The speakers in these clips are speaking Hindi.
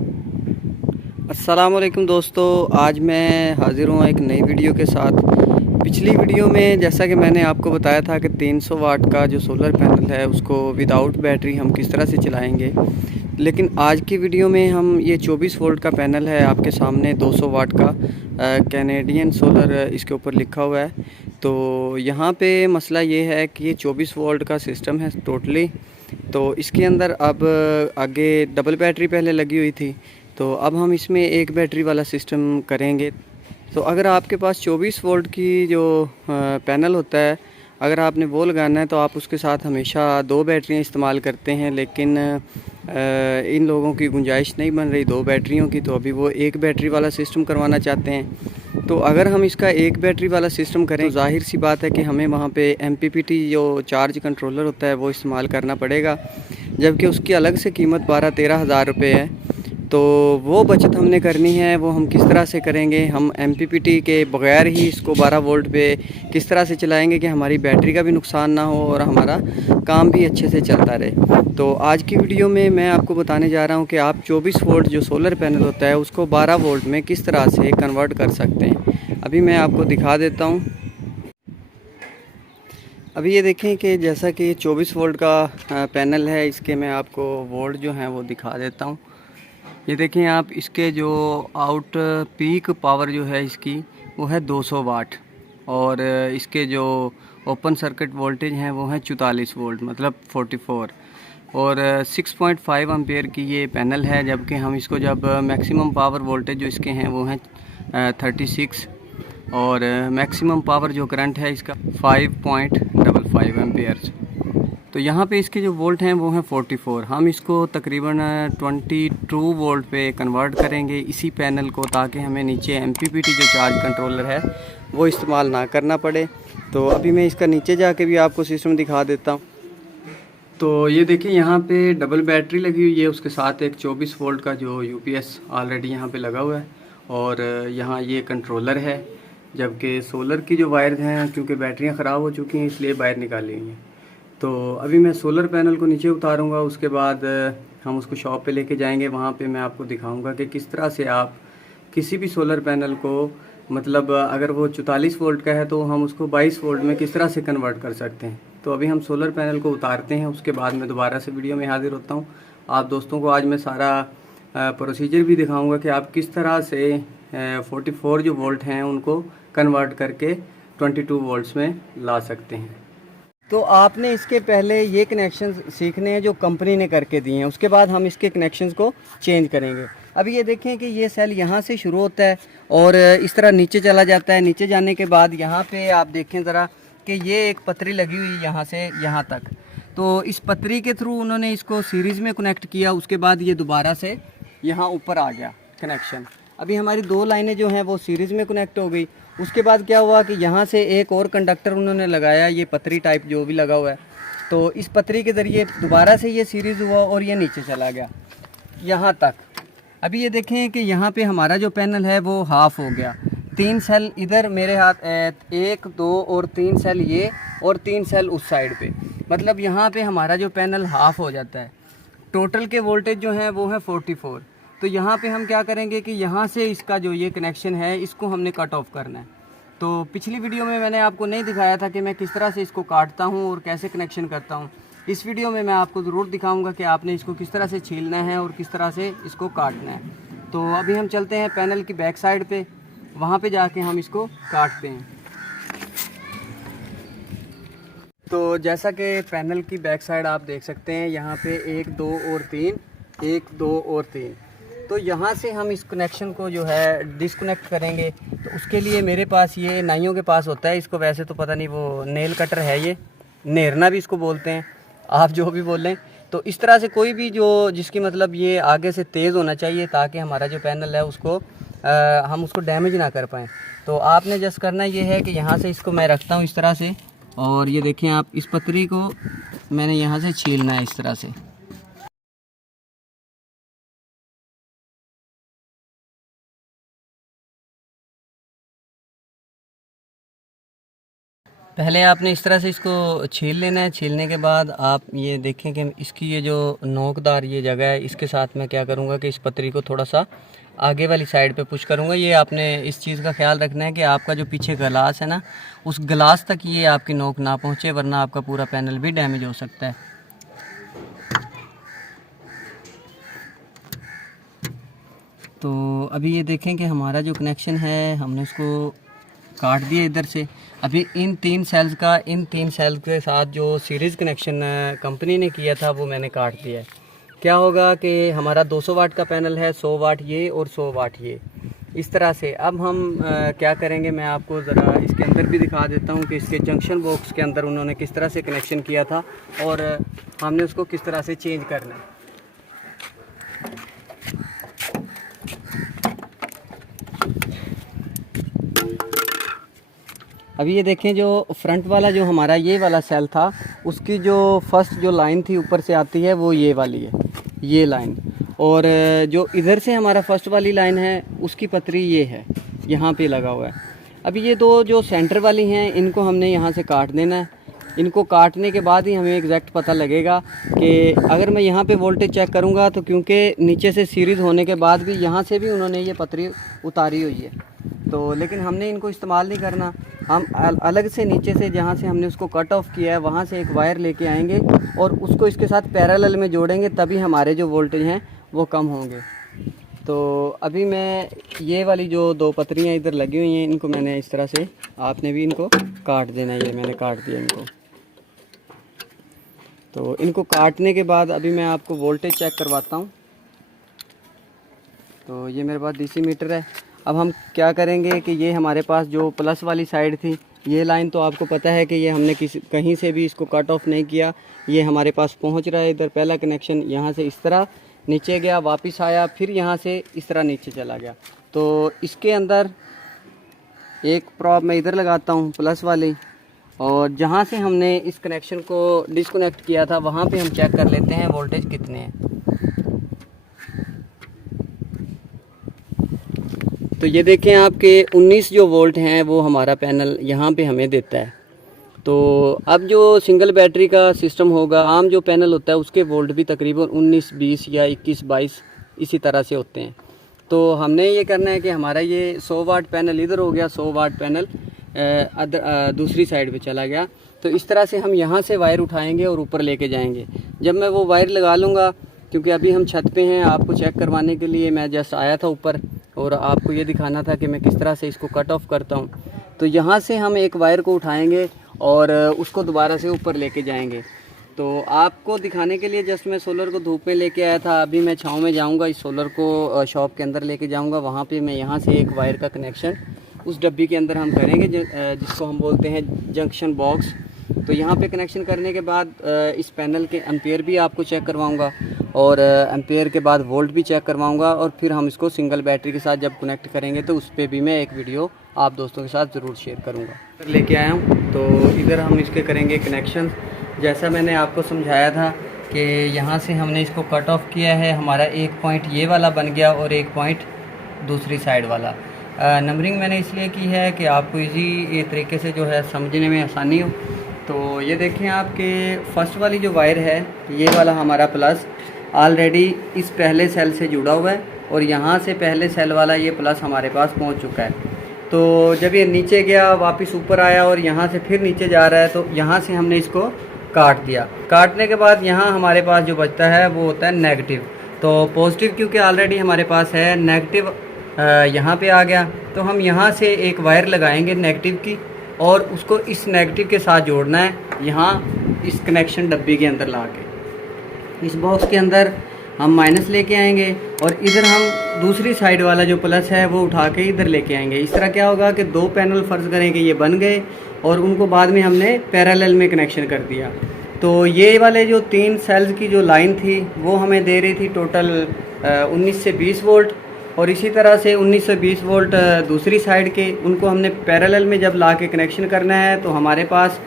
अस्सलाम वालेकुम दोस्तों, आज मैं हाज़िर हूँ एक नई वीडियो के साथ। पिछली वीडियो में जैसा कि मैंने आपको बताया था कि 300 वाट का जो सोलर पैनल है उसको विदाउट बैटरी हम किस तरह से चलाएंगे। लेकिन आज की वीडियो में हम ये 24 वोल्ट का पैनल है आपके सामने, 200 वाट का कैनेडियन सोलर इसके ऊपर लिखा हुआ है। तो यहाँ पे मसला ये है कि ये 24 वोल्ट का सिस्टम है टोटली। तो इसके अंदर अब आगे डबल बैटरी पहले लगी हुई थी, तो अब हम इसमें एक बैटरी वाला सिस्टम करेंगे। तो अगर आपके पास 24 वोल्ट की जो पैनल होता है, अगर आपने वो लगाना है तो आप उसके साथ हमेशा दो बैटरियां इस्तेमाल करते हैं। लेकिन इन लोगों की गुंजाइश नहीं बन रही दो बैटरियों की, तो अभी वो एक बैटरी वाला सिस्टम करवाना चाहते हैं। तो अगर हम इसका एक बैटरी वाला सिस्टम करें तो ज़ाहिर सी बात है कि हमें वहाँ पे MPPT जो चार्ज कंट्रोलर होता है वो इस्तेमाल करना पड़ेगा, जबकि उसकी अलग से कीमत 12-13 हज़ार रुपये है। तो वो बचत हमने करनी है, वो हम किस तरह से करेंगे। हम MPPT के बग़ैर ही इसको 12 वोल्ट पे किस तरह से चलाएंगे कि हमारी बैटरी का भी नुकसान ना हो और हमारा काम भी अच्छे से चलता रहे। तो आज की वीडियो में मैं आपको बताने जा रहा हूँ कि आप 24 वोल्ट जो सोलर पैनल होता है उसको 12 वोल्ट में किस तरह से कन्वर्ट कर सकते हैं। अभी मैं आपको दिखा देता हूँ। अभी ये देखें कि जैसा कि 24 वोल्ट का पैनल है, इसके मैं आपको वोल्ट जो हैं वो दिखा देता हूँ। ये देखें आप, इसके जो आउट पीक पावर जो है इसकी वो है 200 वाट, और इसके जो ओपन सर्किट वोल्टेज हैं वो है 44 वोल्ट, मतलब 44, और 6.5 एम्पेयर की ये पैनल है। जबकि हम इसको जब मैक्सिमम पावर वोल्टेज जो इसके हैं वो हैं 36, और मैक्सिमम पावर जो करंट है इसका 5.55 एम्पेयर्स। तो यहाँ पे इसके जो वोल्ट हैं वो हैं 44। हम इसको तकरीबन 22 वोल्ट पे कन्वर्ट करेंगे इसी पैनल को, ताकि हमें नीचे MPPT जो चार्ज कंट्रोलर है वो इस्तेमाल ना करना पड़े। तो अभी मैं इसका नीचे जाके भी आपको सिस्टम दिखा देता हूँ। तो ये देखिए, यहाँ पे डबल बैटरी लगी हुई है, उसके साथ एक 24 वोल्ट का जो UPS ऑलरेडी यहाँ पे लगा हुआ है, और यहाँ ये कंट्रोलर है। जबकि सोलर की जो वायर हैं, क्योंकि बैटरियाँ ख़राब हो चुकी हैं इसलिए वायर निकाली हुई हैं। तो अभी मैं सोलर पैनल को नीचे उतारूंगा, उसके बाद हम उसको शॉप पे लेके जाएंगे। वहाँ पे मैं आपको दिखाऊंगा कि किस तरह से आप किसी भी सोलर पैनल को, मतलब अगर वो 44 वोल्ट का है तो हम उसको 22 वोल्ट में किस तरह से कन्वर्ट कर सकते हैं। तो अभी हम सोलर पैनल को उतारते हैं, उसके बाद मैं दोबारा से वीडियो में हाजिर होता हूँ। आप दोस्तों को आज मैं सारा प्रोसीजर भी दिखाऊँगा कि आप किस तरह से 44 जो वोल्ट हैं उनको कन्वर्ट करके 22 वोल्ट्स में ला सकते हैं। तो आपने इसके पहले ये कनेक्शन सीखने हैं जो कंपनी ने करके दिए हैं, उसके बाद हम इसके कनेक्शंस को चेंज करेंगे। अभी ये देखें कि ये सेल यहाँ से शुरू होता है और इस तरह नीचे चला जाता है। नीचे जाने के बाद यहाँ पे आप देखें ज़रा कि ये एक पतरी लगी हुई है यहाँ से यहाँ तक। तो इस पतरी के थ्रू उन्होंने इसको सीरीज़ में कनेक्ट किया, उसके बाद ये दोबारा से यहाँ ऊपर आ गया कनेक्शन। अभी हमारी दो लाइनें जो हैं वो सीरीज़ में कनेक्ट हो गई। उसके बाद क्या हुआ कि यहाँ से एक और कंडक्टर उन्होंने लगाया, ये पतरी टाइप जो भी लगा हुआ है। तो इस पतरी के ज़रिए दोबारा से ये सीरीज़ हुआ और ये नीचे चला गया यहाँ तक। अभी ये देखें कि यहाँ पे हमारा जो पैनल है वो हाफ़ हो गया। 3 सेल इधर मेरे हाथ, 1 2 और 3 सेल ये, और 3 सेल उस साइड पे, मतलब यहाँ पे हमारा जो पैनल हाफ़ हो जाता है। टोटल के वोल्टेज जो हैं वो है 44। तो यहाँ पे हम क्या करेंगे कि यहाँ से इसका जो ये कनेक्शन है इसको हमने कट ऑफ करना है। तो पिछली वीडियो में मैंने आपको नहीं दिखाया था कि मैं किस तरह से इसको काटता हूँ और कैसे कनेक्शन करता हूँ। इस वीडियो में मैं आपको ज़रूर दिखाऊंगा कि आपने इसको किस तरह से छीलना है और किस तरह से इसको काटना है। तो अभी हम चलते हैं पैनल की बैक साइड पे, वहाँ पे जाके हम इसको काटते हैं। तो जैसा कि पैनल की बैक साइड आप देख सकते हैं, यहाँ पे 1 2 और 3, 1 2 और 3। तो यहाँ से हम इस कनेक्शन को जो है डिसकनेक्ट करेंगे। तो उसके लिए मेरे पास, ये नाइयों के पास होता है, इसको वैसे तो पता नहीं, वो नेल कटर है, ये नेरना भी इसको बोलते हैं, आप जो भी बोलें। तो इस तरह से कोई भी जो जिसकी मतलब ये आगे से तेज़ होना चाहिए, ताकि हमारा जो पैनल है उसको हम उसको डैमेज ना कर पाएँ। तो आपने जस्ट करना ये है कि यहाँ से इसको मैं रखता हूँ इस तरह से, और ये देखें आप, इस पतरी को मैंने यहाँ से छीलना है इस तरह से। पहले आपने इस तरह से इसको छील लेना है। छीलने के बाद आप ये देखें कि इसकी ये जो नोकदार ये जगह है, इसके साथ मैं क्या करूँगा कि इस पतरी को थोड़ा सा आगे वाली साइड पे पुश करूँगा। ये आपने इस चीज़ का ख्याल रखना है कि आपका जो पीछे ग्लास है ना, उस ग्लास तक ये आपकी नोक ना पहुँचे, वरना आपका पूरा पैनल भी डैमेज हो सकता है। तो अभी ये देखें कि हमारा जो कनेक्शन है हमने उसको काट दिया इधर से। अभी इन तीन सेल्स के साथ जो सीरीज़ कनेक्शन कंपनी ने किया था वो मैंने काट दिया है। क्या होगा कि हमारा 200 वाट का पैनल है, 100 वाट ये और 100 वाट ये, इस तरह से। अब हम क्या करेंगे, मैं आपको ज़रा इसके अंदर भी दिखा देता हूँ कि इसके जंक्शन बॉक्स के अंदर उन्होंने किस तरह से कनेक्शन किया था और हमने उसको किस तरह से चेंज करना है। अभी ये देखें, जो फ्रंट वाला जो हमारा ये वाला सेल था, उसकी जो फर्स्ट जो लाइन थी ऊपर से आती है वो ये वाली है, ये लाइन। और जो इधर से हमारा फर्स्ट वाली लाइन है उसकी पतरी ये है, यहाँ पे लगा हुआ है। अभी ये दो जो सेंटर वाली हैं इनको हमने यहाँ से काट देना है। इनको काटने के बाद ही हमें एग्जैक्ट पता लगेगा कि अगर मैं यहाँ पे वोल्टेज चेक करूँगा तो क्योंकि नीचे से सीरीज़ होने के बाद भी यहाँ से भी उन्होंने ये पतरी उतारी हुई है, तो लेकिन हमने इनको इस्तेमाल नहीं करना। हम अलग से नीचे से जहाँ से हमने उसको कट ऑफ किया है वहाँ से एक वायर लेके आएंगे और उसको इसके साथ पैरेलल में जोड़ेंगे, तभी हमारे जो वोल्टेज हैं वो कम होंगे। तो अभी मैं ये वाली जो दो पतरियाँ इधर लगी हुई हैं इनको मैंने इस तरह से, आपने भी इनको काट देना है। ये मैंने काट दिया इनको। तो इनको काटने के बाद अभी मैं आपको वोल्टेज चेक करवाता हूँ। तो ये मेरे पास डीसी मीटर है। अब हम क्या करेंगे कि ये हमारे पास जो प्लस वाली साइड थी, ये लाइन तो आपको पता है कि ये हमने कहीं से भी इसको कट ऑफ नहीं किया, ये हमारे पास पहुंच रहा है। इधर पहला कनेक्शन यहाँ से इस तरह नीचे गया, वापस आया, फिर यहाँ से इस तरह नीचे चला गया। तो इसके अंदर एक प्रॉब मैं इधर लगाता हूँ प्लस वाली, और जहाँ से हमने इस कनेक्शन को डिस्कनेक्ट किया था वहाँ पे हम चेक कर लेते हैं वोल्टेज कितने हैं। तो ये देखें आपके 19 जो वोल्ट हैं वो हमारा पैनल यहाँ पे हमें देता है। तो अब जो सिंगल बैटरी का सिस्टम होगा, आम जो पैनल होता है उसके वोल्ट भी तकरीबन 19, 20 या 21, 22 इसी तरह से होते हैं। तो हमने ये करना है कि हमारा ये 100 वाट पैनल इधर हो गया, 100 वाट पैनल दूसरी साइड पे चला गया। तो इस तरह से हम यहाँ से वायर उठाएंगे और ऊपर लेके जाएंगे। जब मैं वो वायर लगा लूँगा, क्योंकि अभी हम छत पे हैं, आपको चेक करवाने के लिए मैं जस्ट आया था ऊपर और आपको ये दिखाना था कि मैं किस तरह से इसको कट ऑफ करता हूँ। तो यहाँ से हम एक वायर को उठाएंगे और उसको दोबारा से ऊपर लेके जाएंगे। तो आपको दिखाने के लिए जस्ट मैं सोलर को धूप में लेके आया था। अभी मैं छाँव में जाऊँगा, इस सोलर को शॉप के अंदर लेके जाऊँगा। वहाँ पे मैं यहाँ से एक वायर का कनेक्शन उस डब्बी के अंदर हम करेंगे जिसको हम बोलते हैं जंक्शन बॉक्स। तो यहाँ पे कनेक्शन करने के बाद इस पैनल के एम्पेयर भी आपको चेक करवाऊँगा और एम्पेयर के बाद वोल्ट भी चेक करवाऊँगा, और फिर हम इसको सिंगल बैटरी के साथ जब कनेक्ट करेंगे तो उस पर भी मैं एक वीडियो आप दोस्तों के साथ ज़रूर शेयर करूँगा। लेके आया हूँ, तो इधर हम इसके करेंगे कनेक्शन। जैसा मैंने आपको समझाया था कि यहाँ से हमने इसको कट ऑफ किया है, हमारा एक पॉइंट ये वाला बन गया और एक पॉइंट दूसरी साइड वाला। नंबरिंग मैंने इसलिए की है कि आपको इजी तरीके से जो है समझने में आसानी हो। तो ये देखें, आपके फर्स्ट वाली जो वायर है ये वाला हमारा प्लस ऑलरेडी इस पहले सेल से जुड़ा हुआ है और यहाँ से पहले सेल वाला ये प्लस हमारे पास पहुँच चुका है। तो जब ये नीचे गया, वापस ऊपर आया और यहाँ से फिर नीचे जा रहा है, तो यहाँ से हमने इसको काट दिया। काटने के बाद यहाँ हमारे पास जो बचता है वो होता है नेगेटिव। तो पॉजिटिव क्योंकि ऑलरेडी हमारे पास है, नेगेटिव यहाँ पे आ गया। तो हम यहाँ से एक वायर लगाएंगे नेगेटिव की और उसको इस नेगेटिव के साथ जोड़ना है, यहाँ इस कनेक्शन डब्बी के अंदर ला के इस बॉक्स के अंदर हम माइनस लेके आएंगे और इधर हम दूसरी साइड वाला जो प्लस है वो उठा के इधर लेके आएंगे। इस तरह क्या होगा कि दो पैनल फ़र्ज़ करें कि ये बन गए और उनको बाद में हमने पैरेलल में कनेक्शन कर दिया। तो ये वाले जो 3 सेल्स की जो लाइन थी वो हमें दे रही थी टोटल 19 से 20 वोल्ट, और इसी तरह से 19 से 20 वोल्ट दूसरी साइड के, उनको हमने पैरेलल में जब ला के कनेक्शन करना है तो हमारे पास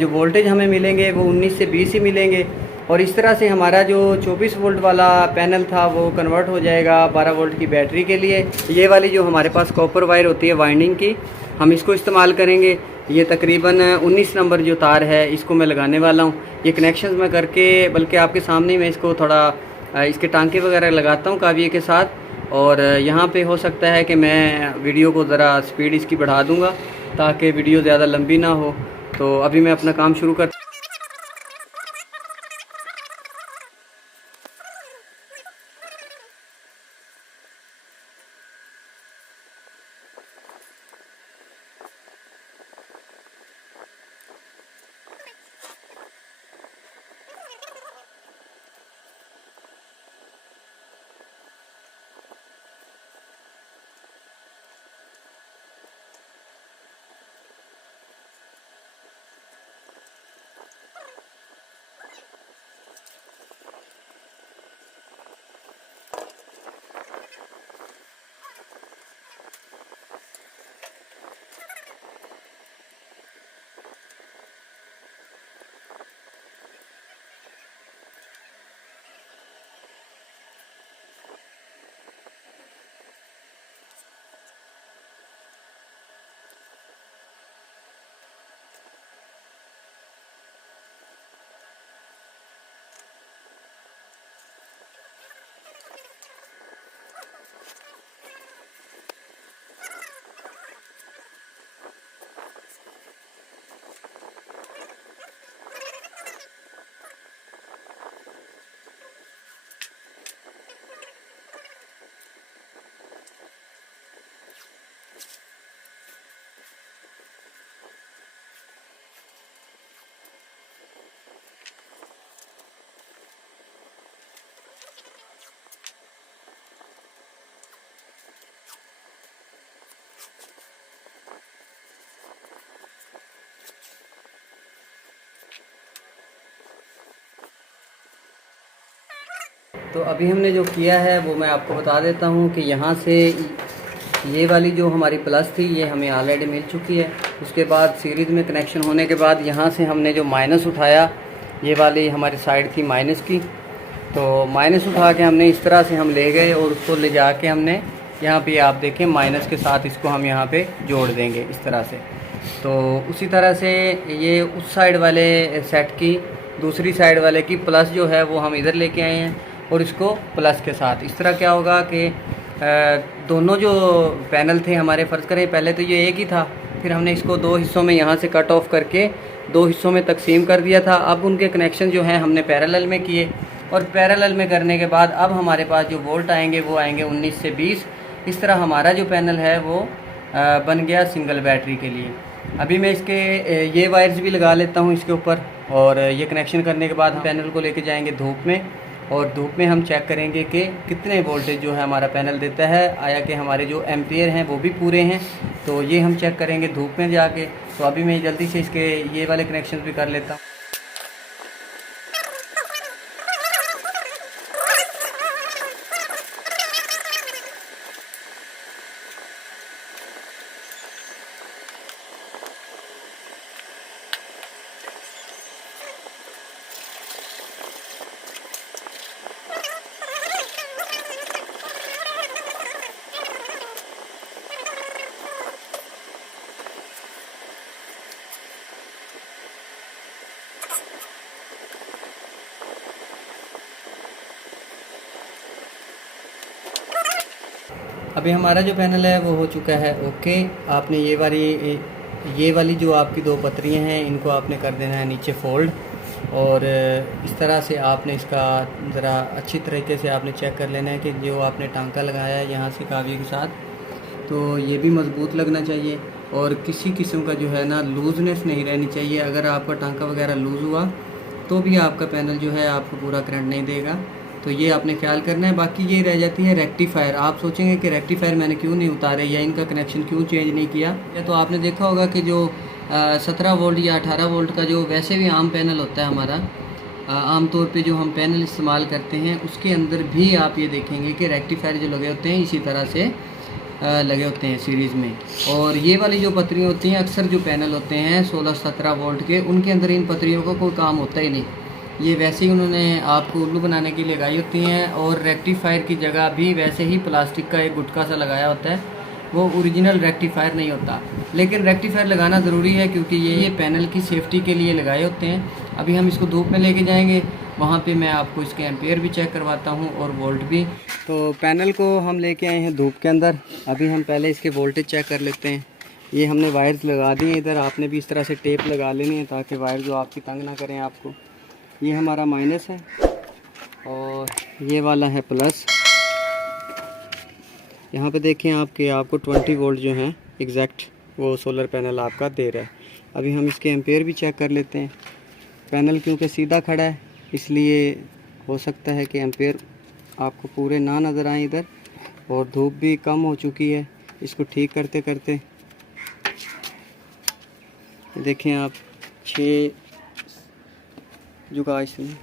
जो वोल्टेज हमें मिलेंगे वो 19 से 20 ही मिलेंगे। और इस तरह से हमारा जो 24 वोल्ट वाला पैनल था वो कन्वर्ट हो जाएगा 12 वोल्ट की बैटरी के लिए। ये वाली जो हमारे पास कॉपर वायर होती है वाइंडिंग की, हम इसको इस्तेमाल करेंगे। ये तकरीबन 19 नंबर जो तार है इसको मैं लगाने वाला हूँ। ये कनेक्शंस मैं करके बल्कि आपके सामने ही मैं इसको थोड़ा इसके टांके वगैरह लगाता हूँ काविये के साथ। और यहाँ पे हो सकता है कि मैं वीडियो को ज़रा स्पीड इसकी बढ़ा दूँगा ताकि वीडियो ज़्यादा लंबी ना हो। तो अभी मैं अपना काम शुरू कर। तो अभी हमने जो किया है वो मैं आपको बता देता हूँ कि यहाँ से ये वाली जो हमारी प्लस थी ये हमें ऑलरेडी मिल चुकी है। उसके बाद सीरीज़ में कनेक्शन होने के बाद यहाँ से हमने जो माइनस उठाया, ये वाली हमारी साइड थी माइनस की, तो माइनस उठा के हमने इस तरह से हम ले गए और उसको ले जा के हमने यहाँ पे आप देखें माइनस के साथ इसको हम यहाँ पे जोड़ देंगे इस तरह से। तो उसी तरह से ये उस साइड वाले सेट की दूसरी साइड वाले की प्लस जो है वो हम इधर लेके आए हैं और इसको प्लस के साथ इस तरह क्या होगा कि दोनों जो पैनल थे हमारे, फ़र्ज़ करें पहले तो ये एक ही था, फिर हमने इसको दो हिस्सों में यहाँ से कट ऑफ करके दो हिस्सों में तकसीम कर दिया था। अब उनके कनेक्शन जो हैं हमने पैरेलल में किए और पैरेलल में करने के बाद अब हमारे पास जो वोल्ट आएंगे वो आएंगे 19 से 20। इस तरह हमारा जो पैनल है वो बन गया सिंगल बैटरी के लिए। अभी मैं इसके ये वायर्स भी लगा लेता हूँ इसके ऊपर और ये कनेक्शन करने के बाद हम पैनल को लेके जाएंगे धूप में और धूप में हम चेक करेंगे कि कितने वोल्टेज जो है हमारा पैनल देता है, आया कि हमारे जो एम्पियर हैं वो भी पूरे हैं। तो ये हम चेक करेंगे धूप में जाके। तो अभी मैं जल्दी से इसके ये वाले कनेक्शन भी कर लेता हूँ। अभी हमारा जो पैनल है वो हो चुका है ओके। आपने ये वाली जो आपकी दो पतरियाँ हैं इनको आपने कर देना है नीचे फोल्ड और इस तरह से आपने इसका ज़रा अच्छी तरीके से आपने चेक कर लेना है कि जो आपने टांका लगाया है यहाँ से काविये के साथ, तो ये भी मज़बूत लगना चाहिए और किसी किस्म का जो है ना लूजनेस नहीं रहनी चाहिए। अगर आपका टांका वगैरह लूज़ हुआ तो भी आपका पैनल जो है आपको पूरा करंट नहीं देगा, तो ये आपने ख्याल करना है। बाकी ये रह जाती है रेक्टिफायर। आप सोचेंगे कि रेक्टिफायर मैंने क्यों नहीं उतारे या इनका कनेक्शन क्यों चेंज नहीं किया। तो आपने देखा होगा कि जो 17 वोल्ट या 18 वोल्ट का जो वैसे भी आम पैनल होता है हमारा, आम तौर पे जो हम पैनल इस्तेमाल करते हैं उसके अंदर भी आप ये देखेंगे कि रेक्टिफायर जो लगे होते हैं इसी तरह से लगे होते हैं सीरीज़ में। और ये वाली जो पतरियाँ होती हैं अक्सर जो पैनल होते हैं 16-17 वोल्ट के, उनके अंदर इन पतरियों का कोई काम होता ही नहीं। ये वैसे ही उन्होंने आपको उल्लू बनाने के लिए लगाई होती हैं और रेक्टिफायर की जगह भी वैसे ही प्लास्टिक का एक गुटका सा लगाया होता है वो ओरिजिनल रेक्टिफायर नहीं होता। लेकिन रेक्टिफायर लगाना ज़रूरी है क्योंकि ये पैनल की सेफ्टी के लिए लगाए होते हैं। अभी हम इसको धूप में लेके जाएंगे, वहाँ पे मैं आपको इसके एम्पेयर भी चेक करवाता हूँ और वोल्ट भी। तो पैनल को हम लेके आए हैं धूप के अंदर। अभी हम पहले इसके वोल्टेज चेक कर लेते हैं। ये हमने वायर्स लगा दी हैं इधर, आपने भी इस तरह से टेप लगा लेनी है ताकि वायर जो आपकी तंग ना करें आपको। ये हमारा माइनस है और ये वाला है प्लस। यहाँ पे देखें आपको 20 वोल्ट जो हैं एग्जैक्ट वो सोलर पैनल आपका दे रहा है। अभी हम इसके एम्पेयर भी चेक कर लेते हैं। पैनल क्योंकि सीधा खड़ा है इसलिए हो सकता है कि एम्पेयर आपको पूरे ना नज़र आए इधर, और धूप भी कम हो चुकी है। इसको ठीक करते करते देखें आप 6 जुगा इसमें,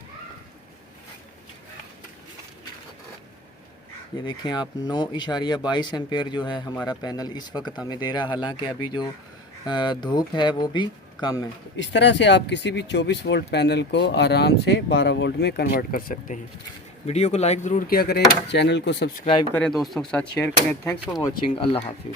ये देखें आप 9.22 एम्पेयर जो है हमारा पैनल इस वक्त हमें दे रहा है। हालांकि अभी जो धूप है वो भी कम है। इस तरह से आप किसी भी 24 वोल्ट पैनल को आराम से 12 वोल्ट में कन्वर्ट कर सकते हैं। वीडियो को लाइक ज़रूर किया करें, चैनल को सब्सक्राइब करें, दोस्तों के साथ शेयर करें। Thanks for watching. अल्लाह हाफिज़।